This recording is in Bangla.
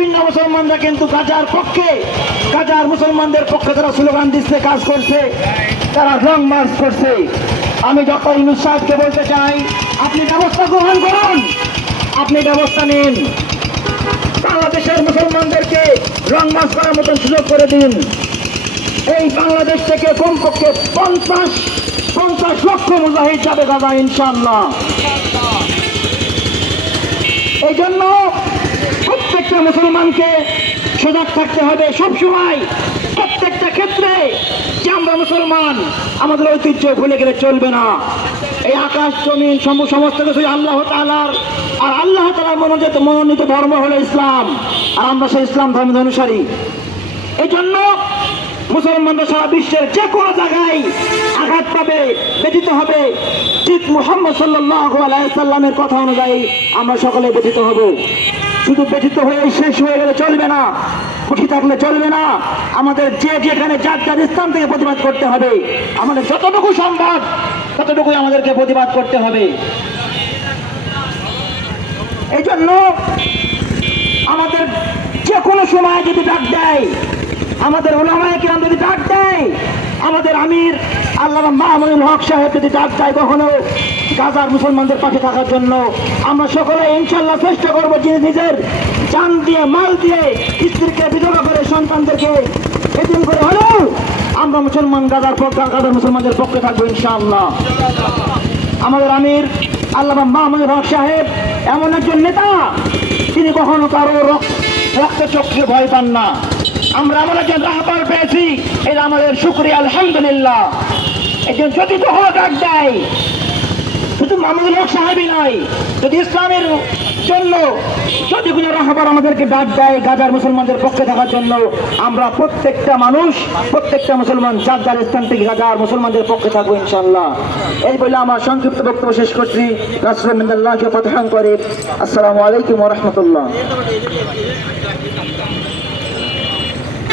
বিভিন্ন মুসলমানরা কিন্তু গাজার পক্ষে, গাজার মুসলমানদের পক্ষে তারা স্লোগান দিচ্ছে, কাজ করছে, তারা রং মার্চ করছে। আমি ডক্টর ইউনূস সাহেবকে বলতে চাই, আপনি ব্যবস্থা গ্রহণ করুন, আপনি ব্যবস্থা নিন, বাংলাদেশের মুসলমানদেরকে রং মার্চ করার মতন সুযোগ করে দিন। এই বাংলাদেশ থেকে কমপক্ষে 50 লক্ষ মুজাহিদ যাবে গাজা ইনশাআল্লাহ। এই জন্য প্রত্যেকটা মুসলমানকে সজাগ থাকতে হবে সবসময়, প্রত্যেকটা ক্ষেত্রে, যে আমরা মুসলমান, আমাদের ঐতিহ্য ভুলে গেলে চলবে না। এই আকাশ জমিন সমস্ত কিছু আল্লাহ তাআলার, আর আল্লাহ তাআলার মনোনীত ধর্ম হলো ইসলাম, আর আমরা সেই ইসলাম ধর্মের অনুসারী। এই জন্য মুসলমানরা সারা বিশ্বের যে কোনো জায়গায় আঘাত পাবে, ব্যথিত হবে, ঠিক মুহাম্মদ সাল্লাল্লাহু আলাইহি সাল্লামের কথা অনুযায়ী আমরা সকলে ব্যথিত হব। শুধু ব্যথিত হয়ে শেষ হয়ে গেলে চলবে না, খুশি থাকলে চলবে না। আমাদের যেখানে যার স্থান থেকে প্রতিবাদ করতে হবে, আমাদের যতটুকু সম্ভব ততটুকুই আমাদেরকে প্রতিবাদ করতে হবে। এই জন্য আমাদের যে কোনো সময় যদি ডাক দেয়, আমাদের ওলামায়ে কিরাম যদি ডাক দেয়, আমাদের আমির আল্লামা মামুনুল হক সাহেব যদি ডাক দেয় কখনো গাজার মুসলমানদের পাশে থাকার জন্য, আমরা সকলে ইনশাআল্লাহ চেষ্টা করবো যে নিজের জান দিয়ে, মাল দিয়ে, স্ত্রীকে বিধবা করে, সন্তানদেরকে এতিম করে হলেও আমরা গাজার মুসলমানদের পক্ষে থাকবো ইনশাআল্লাহ। আমাদের আমির আল্লামা মামুনুল হক সাহেব এমন একজন নেতা, তিনি কখনো কারো রক্তচক্ষে ভয় পান না। আমরা একজন রাহবার পেয়েছি, এটা আমাদের শুকরিয়া, আলহামদুলিল্লাহ। একজন যদি কখনো ডাক দেয়, শুধু মামুনুল হক সাহেবই নয়, যদি ইসলামের জন্য যদি কোনো রাহবার আমাদেরকে ডাক দেয় গাজার মুসলমানদের পক্ষে থাকার জন্য, আমরা প্রত্যেকটা মানুষ, প্রত্যেকটা মুসলমান যার স্থান থেকে গাজার মুসলমানদের পক্ষে থাকবো ইনশাআল্লাহ। এই বলে আমার সংক্ষিপ্ত বক্তব্য শেষ করছি। রাসূলুল্লাহ মিনাল্লাহি ওয়া ফাতহান করিম। আসসালামু আলাইকুম ওয়া রাহমাতুল্লাহ।